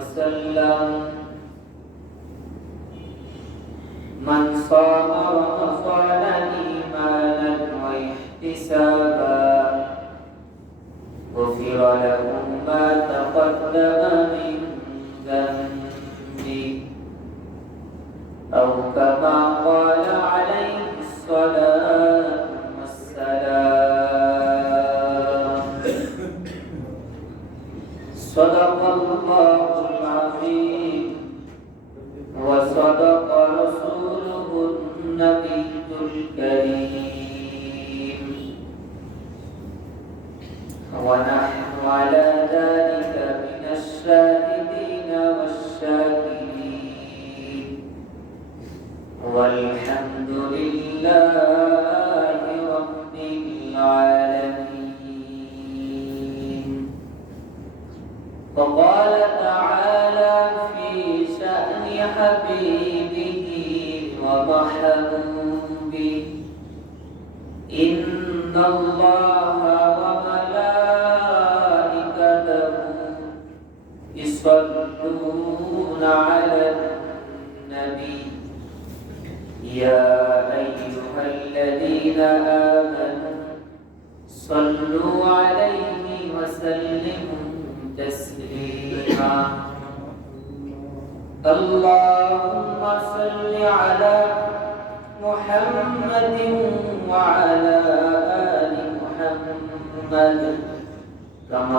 وسلم من صام رمضان ونحن على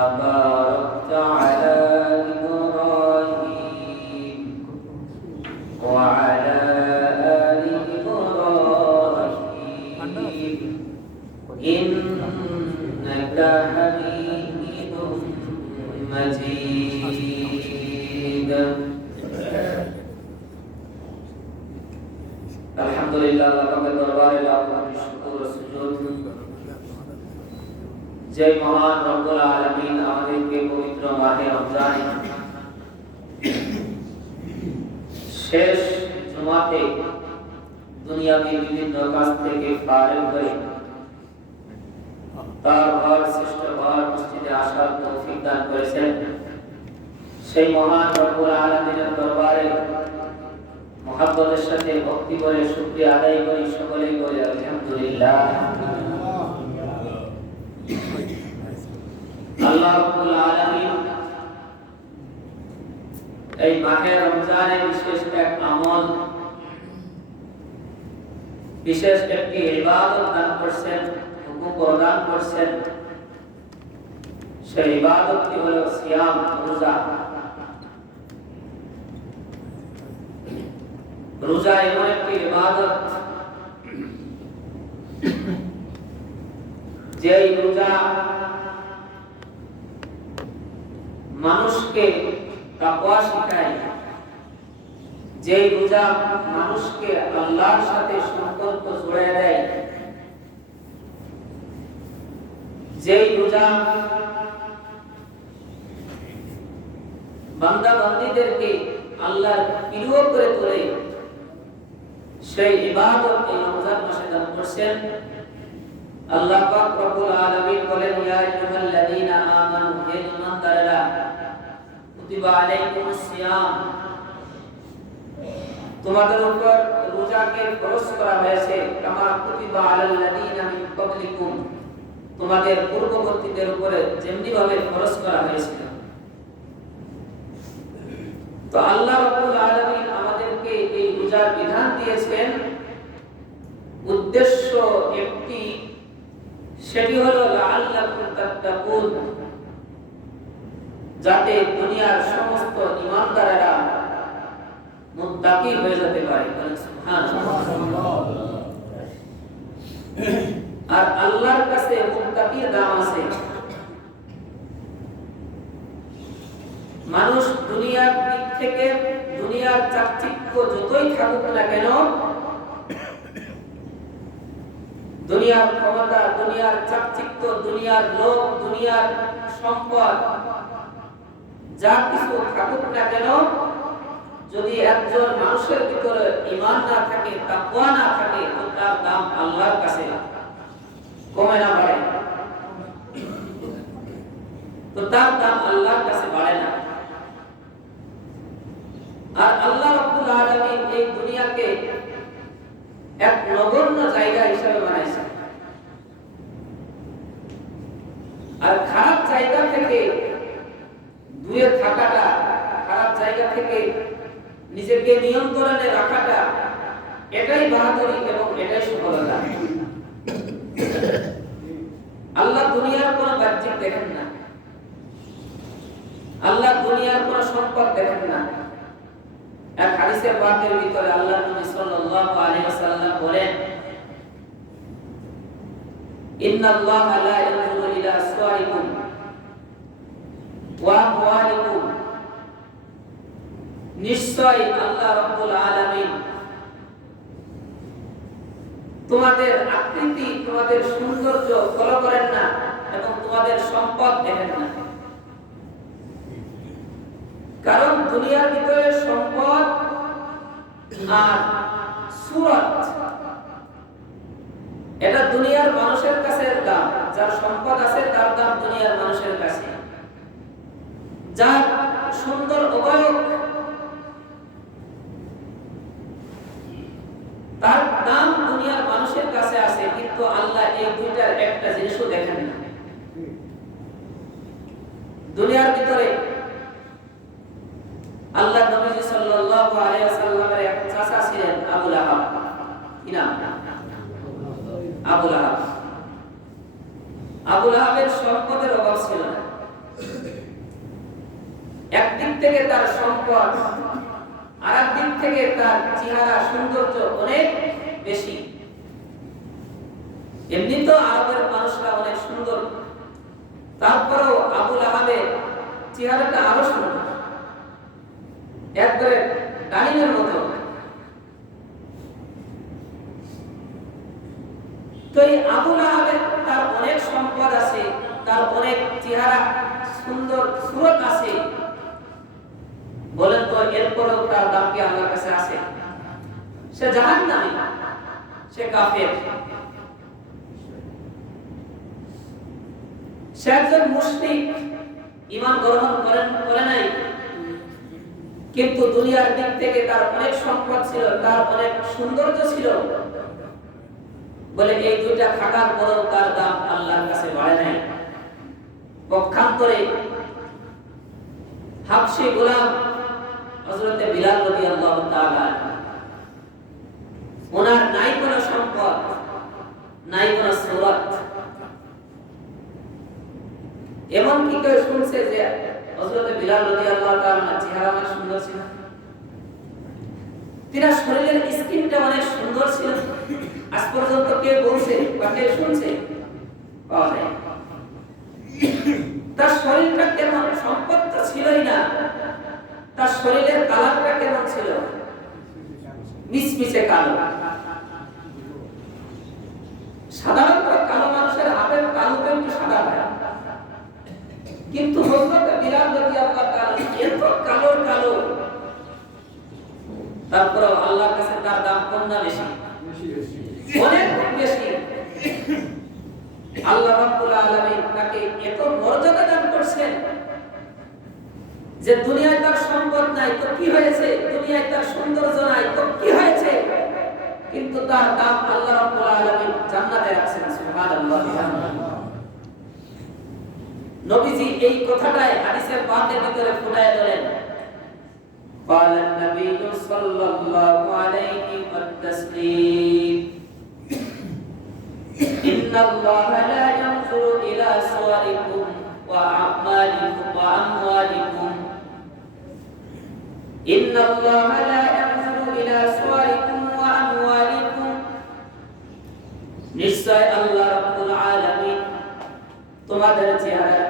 كما শেষ জুমাতে দুনিয়াবি বিভিন্ন কাজ থেকে ফারেগ হয়ে তার ঘর শ্রেষ্ঠ ঘর মসজিদে আসার তৌফিক দান করেছেন। সেই মহান রব্বুল আলামিনের দরবারে মহাব্বতের সাথে ভক্তি করে শুকরিয়া আদায় করি সকলেই বলে, আলহামদুলিল্লাহ। আল্লাহ রাব্বুল আলামিন এই মাহে রমজানে বিশেষ এক আমল। বিশেষ একটি ইবাদত দান করছেন, হুকুম প্রদান করছেন। সেই ইবাদতটি হলো সিয়াম, রোজা। রোজা এমন একটি ইবাদত যে রোজা মানুষকে তাকওয়া শেখায়। যে মানুষকে আল্লাহর সাথে সম্পর্ক দেয় বান্দা আল্লাহর প্রিয় করে তোলে, সেই ইবাদত এই রমজান মাসে দান করছেন। আল্লাহ পাক রব্বুল আলামিন বলেন, ইয়া আইয়ুহাল্লাযীনা আমানু, হে সিয়াম তোমাদের উপর রোজাকে ফরজ করা হয়েছে, কামা মিন ক্বাবলিকুম। তোমাদের পূর্ববর্তীদের উপরে যেমনি ভাবে ফরজ করা হয়েছিল। তো আল্লাহ রাব্বুল আলামিন আমাদেরকে এই রোজার বিধান দিয়েছেন। উদ্দেশ্য একটি, সেটি হলো লাআল্লাকুম তাত্তাকুন। যাতে দুনিয়ার সমস্ত ঈমানদারেরা মুত্তাকি হয়ে যেতে পারে। আর আল্লাহর কাছে মুত্তাকির দাম আছে। মানুষ দুনিয়ার দিক থেকে দুনিয়ার চাকচিক্য যতই থাকুক না কেন, দুনিয়ার ক্ষমতা, দুনিয়ার চাকচিক্য, দুনিয়ার লোক দুনিয়ার সম্পদ যা কিছু থাকুক না কেন, যদি একজন মানুষের ভিতরে ইমান না থাকে, তাকওয়া না থাকে, তো তার দাম আল্লাহর কাছে কমে না তো তার দাম আল্লাহর কাছে বাড়ে না। আর আল্লাহ রাব্বুল আলামিন এই দুনিয়াকে এক নগণ্য জায়গা হিসেবে বানাইছে আর খারাপ জায়গা থেকে দূরে থাকাটা খারাপ জায়গা থেকে নিজেকে নিয়ন্ত্রণে রাখাটা এটাই বাহাদুরি এবং এটাই সফলতা। আল্লাহ দুনিয়ার কোন বাহ্যিক দেখেন না। আল্লাহ দুনিয়ার কোন সম্পদ দেখেন না। এক হাদিসে পাকের ভিতরে আল্লাহ নবী সাল্লাল্লাহু আলাইহি ওয়াসাল্লাম বলেন, ইন্নাল্লাহা লা ইয়ানজুরু ইলা আসওয়ারিকুম ওয়া আমওয়ালিকুম। নিশ্চয় আল্লাহ রাব্বুল আলামিন তোমাদের আকৃতি, তোমাদের সৌন্দর্য ফলো করেন না এবং তোমাদের সম্পদ দেখেন না। কারণ দুনিয়ার ভিতরে সম্পদ আর সুরত, এটা দুনিয়ার মানুষের কাছে দাম। যার সম্পদ আছে, তার দাম দুনিয়ার মানুষের কাছে। যার সুন্দর অবয়ব তার দাম দুনিয়ার মানুষের কাছে আছে কিন্তু আল্লাহ এই দুইটার একটা জিনিসও দেখেন না দুনিয়ার ভিতরে আল্লাহ নবী সাল্লাল্লাহু আলাইহি ওয়াসাল্লামের এক চাচা ছিলেন আবু লাহাব। কি নাম? আবু লাহাব। আবু লাহাবের সম্পদের অভাব ছিল না। একদিক থেকে তার সম্পদ আর দিক থেকে তার চেহারা, সৌন্দর্য অনেক বেশি। এমনি তো আরবের মানুষরা অনেক সুন্দর। তারপরেও আবুল লাহাবের চেহারাটা আরও সুন্দর। একবারে ডালিমের মতো। তো এই আবু লাহাবের তার অনেক সম্পদ আছে, তার অনেক চেহারা সুন্দর সুরত আছে। বলেন তো, এরপরেও তার দাম কি আল্লাহর কাছে আছে? সে জাহান নামে সে কাফের। সে একজন মুশরিক ইমান গ্রহণ করেন, করে নাই। কিন্তু দুনিয়ার দিক থেকে তার অনেক সম্পদ ছিল, তার অনেক সৌন্দর্য ছিল। বলে এই দুইটা থাকার পরেও তার দাম আল্লাহর কাছে বাড়ে নাই। পক্ষান্তরে হাবশি গোলাম হযরতে বিলাল রাদিয়াল্লাহু তাআলা ওনার নাই কোনো সম্পদ, নাই কোনো সুরত এমন কি কেউ শুনছে যে হযরতে বিলাল রাদিয়াল্লাহু তাআলা চেহারা অনেক সুন্দর ছিল। তিনার শরীরের স্কিনটা অনেক সুন্দর ছিল। আজ পর্যন্ত কে বলছে বা কে শুনছে তার শরীরটা কেমন সম্পদ তো ছিলই না। তার শরীরের কালারটা কেমন ছিল? মিসমিসে কালো। সাধারণত কিন্তু হজরতে বিলাল আল্লাহ তাআলা এত কালো কালো। আল্লাহর কাছে তার দাম কম না বেশি? অনেক বেশি। আল্লাহ রাব্বুল আলামিন তাকে এত মর্যাদা দান যে দুনিয়ায় তার সম্পদ নাই তো কি হয়েছে? দুনিয়ায় তার সৌন্দর্য নাই তো কি হয়েছে? কিন্তু তার দাম আল্লাহ রাব্বুল আলামিন জান্নাতে রাখছেন সুবহানাল্লাহ। নবীজি এই কথাটাই হাদিসের পাকের ভিতরে ফুটায় ধরেন قال النبي صلى الله عليه والتسليم إن الله لا ينظر إلى صوركم وأعمالكم وأموالكم إن الله لا ينظر إلى صوركم وأموالكم নিশ্চয় আল্লাহ রাব্বুল আলামিন তোমাদের চেহারার দিকে তাকান না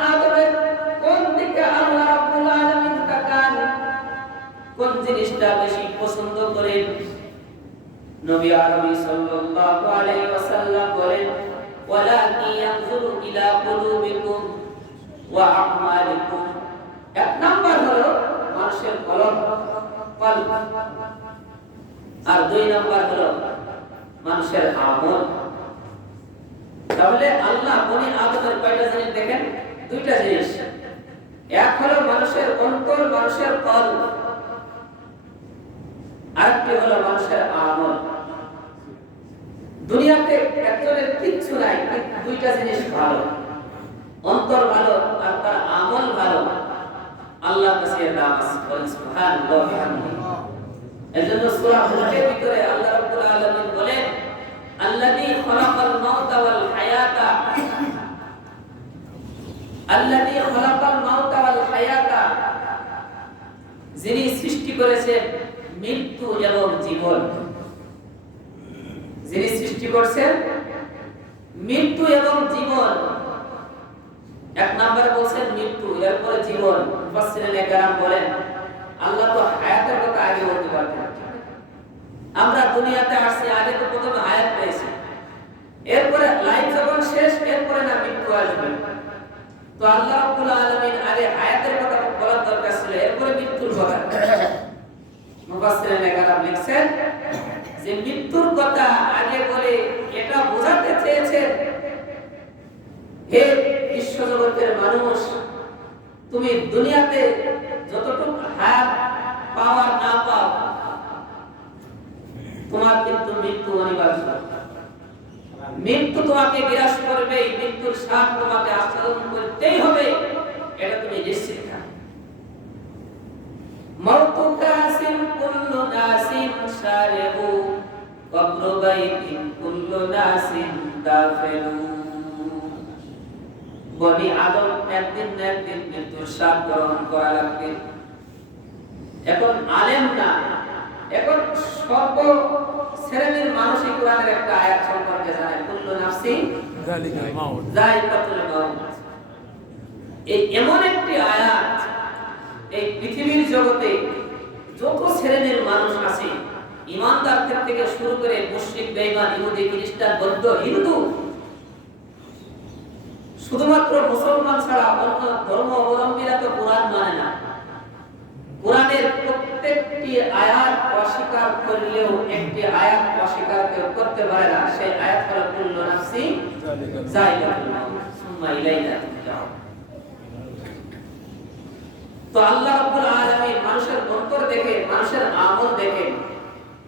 নবী আরবি সাল্লাল্লাহু আলাইহি ওয়াসাল্লাম বলেন, ওয়ালাকি ইয়ানজুরু ইলা কুলুবিকুম ওয়া আমালিকুম। এক নাম্বার হলো মানুষের কলম কলব আর দুই নাম্বার হলো মানুষের আমল। তাহলে আল্লাহ বনি আদমের কয়টা জিনিস দেখেন? দুইটা জিনিস। এক হলো মানুষের অন্তর, মানুষের কলব আরেকটি হলো আমল দুনিয়াতে একজনের কিচ্ছু নাই দুইটা জিনিস ভালো। অন্তর ভালো, আর তার আমল ভালো। আল্লাহ কাছে দাম আছে, বলেন সুবহানাল্লাহ। এজন্য সূরা হুজুরের ভিতরে আল্লাহ রাব্বুল আলামিন বলেন, আল্লাযী খলাকাল মাউতা ওয়াল হায়াতা। আল্লাযী খলাকাল মাউতা ওয়াল হায়াতা যিনি সৃষ্টি করেছেন মৃত্যু এবং জীবন যিনি সৃষ্টি করছেন মৃত্যু এবং জীবন এক নম্বরে বলছেন মৃত্যু এরপরে জীবন মুফাসসিরিন একরাম বলেন আল্লাহ তো হায়াতের কথা আগে বলতে পারতেন আমরা দুনিয়াতে আসছি আগে তো প্রথমে হায়াত পেয়েছি এরপরে লাইফ যখন শেষ এরপরে না মৃত্যু আসবে তো আল্লাহ রাব্বুল আলামিন আগে হায়াতের কথা বলার দরকার ছিল এরপরে মৃত্যুর কথা মুফাসসিরিন যে মৃত্যুর কথা আগে বলে এটা বোঝাতে চেয়েছেন হে বিশ্বজগতের মানুষ, তুমি দুনিয়াতে যতটুকু হায়াত পাওয়ার না পাও, তোমার কিন্তু মৃত্যু অনিবার্য। মৃত্যু তোমাকে বিরাজ করবে মৃত্যুর স্বাদ তোমাকে আস্বাদন করতেই হবে। বনি আদম একদিন না একদিন মৃত্যুর স্বাদ গ্রহণ করা লাগবে। এখন আলেম না। এখন সর্ব শ্রেণির মানুষই কোরআনের একটা আয়াত সম্পর্কে জানে। কুল্লু নাফসি যায়কাতুল মাউত। এই এমন একটি আয়াত এই পৃথিবীর জগতে যত শ্রেণির মানুষ আছে থেকে শুরু করে বেঈমান, ইহুদি, খ্রিস্টান, বৌদ্ধ, হিন্দু, শুধুমাত্র মুসলমান ছাড়া অন্য ধর্ম অবলম্বীরা তো কোরআন মানে না। কোরআনের প্রত্যেকটি আয়াত অস্বীকার করলেও একটি আয়াত অস্বীকার কেউ করতে পারে না। সেই আয়াত তো আল্লাহ মানুষের অন্তর দেখে, মানুষের আমল দেখে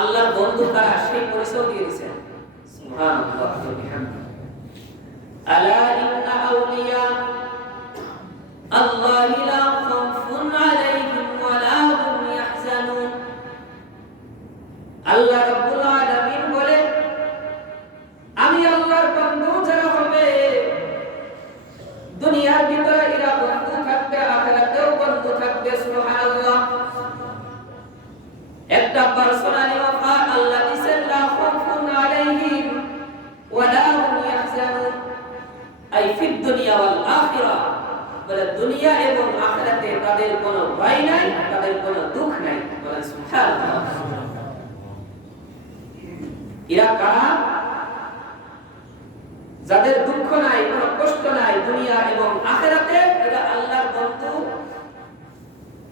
আল্লাহর বন্ধু কারা? সেই পরিচয় দিয়ে দিয়েছেন। আলা ইন্না আউলিয়া আল্লাহি লা খাউফুন আলাইহিম ওয়া লা হুম ইয়াহজানুন। আল্লাহ রাব্বুল আলামিন বলে আমি আল্লাহর বন্ধু যারা হবে দুনিয়ার ভিতরে এরা বন্ধু থাকবে আখিরাতেও বন্ধু থাকবে সুবহানাল্লাহ। একটা পার্সোনালি অফার আল্লাহ দিছেন লা খাউফুন আলাইহিম ওয়া লা হুম ইয়াহজানুন আই ফিদ দুনিয়া ওয়াল আখিরা। বলে দুনিয়া এবং আখিরাতে তাদের কোনো ভয় নাই, তাদের কোনো দুঃখ নাই। বলেন সুবহানাল্লাহ। এরা কারা? যাদের দুঃখ নাই, কোনো কষ্ট নাই দুনিয়া এবং আখেরাতে, এরা আল্লাহর বন্ধু।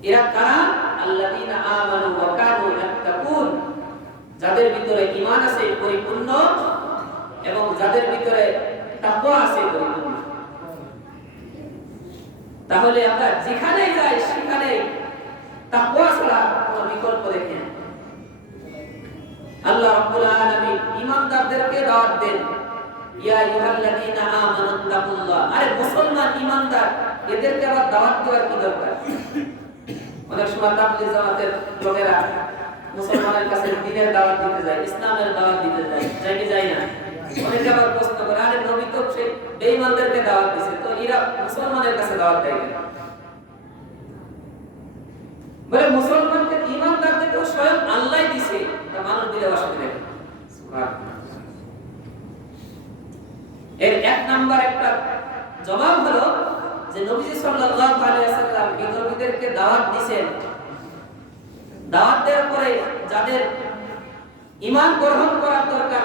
এরা কারা? আল্লাযীনা আমানু ওয়া কানু ইয়াত্তাকুন যাদের ভিতরে ঈমান আছে, পরিপূর্ণ। এবং যাদের ভিতরে তাকওয়া আছে, পরিপূর্ণ। তাহলে আমরা যেখানে যাই সেখানে তাকওয়া ছাড়া কোনো বিকল্প দেখি না। আল্লাহ রাব্বুল আলামিন ঈমানদারদেরকে দাওয়াত দেন, ইয়া আইয়ুহাল্লাযীনা আমানু তাকুল্লাহ। আরে, মুসলমান ঈমানদার, এদেরকে আবার দাওয়াত দেওয়ার কি দরকার? অনেক সময় জামাতের লোকেরা মুসলমানের কাছে দ্বীনের দাওয়াত দিতে যায়, ইসলামের দাওয়াত দিতে যায় যায় কি যায় না। অনেকে আবার প্রশ্ন করে, আরে নবী তো সে বেঈমানদেরকে দাওয়াত দিছে। তো এরা মুসলমানের কাছে দাওয়াত দেয় কেন? বলে মুসলমানকে ঈমানদারদেরকে স্বয়ং আল্লাহ দিছে, তা মানুষ দিলে অসুবিধা নেই। এর এক নাম্বার একটা জবাব হলো যে নবীজি সাল্লাল্লাহু আলাইহি ওয়াসাল্লাম বিধর্মীদেরকে দাওয়াত দিবেন দাওয়াত দেওয়ার পরে যাদের ঈমান গ্রহণ করার দরকার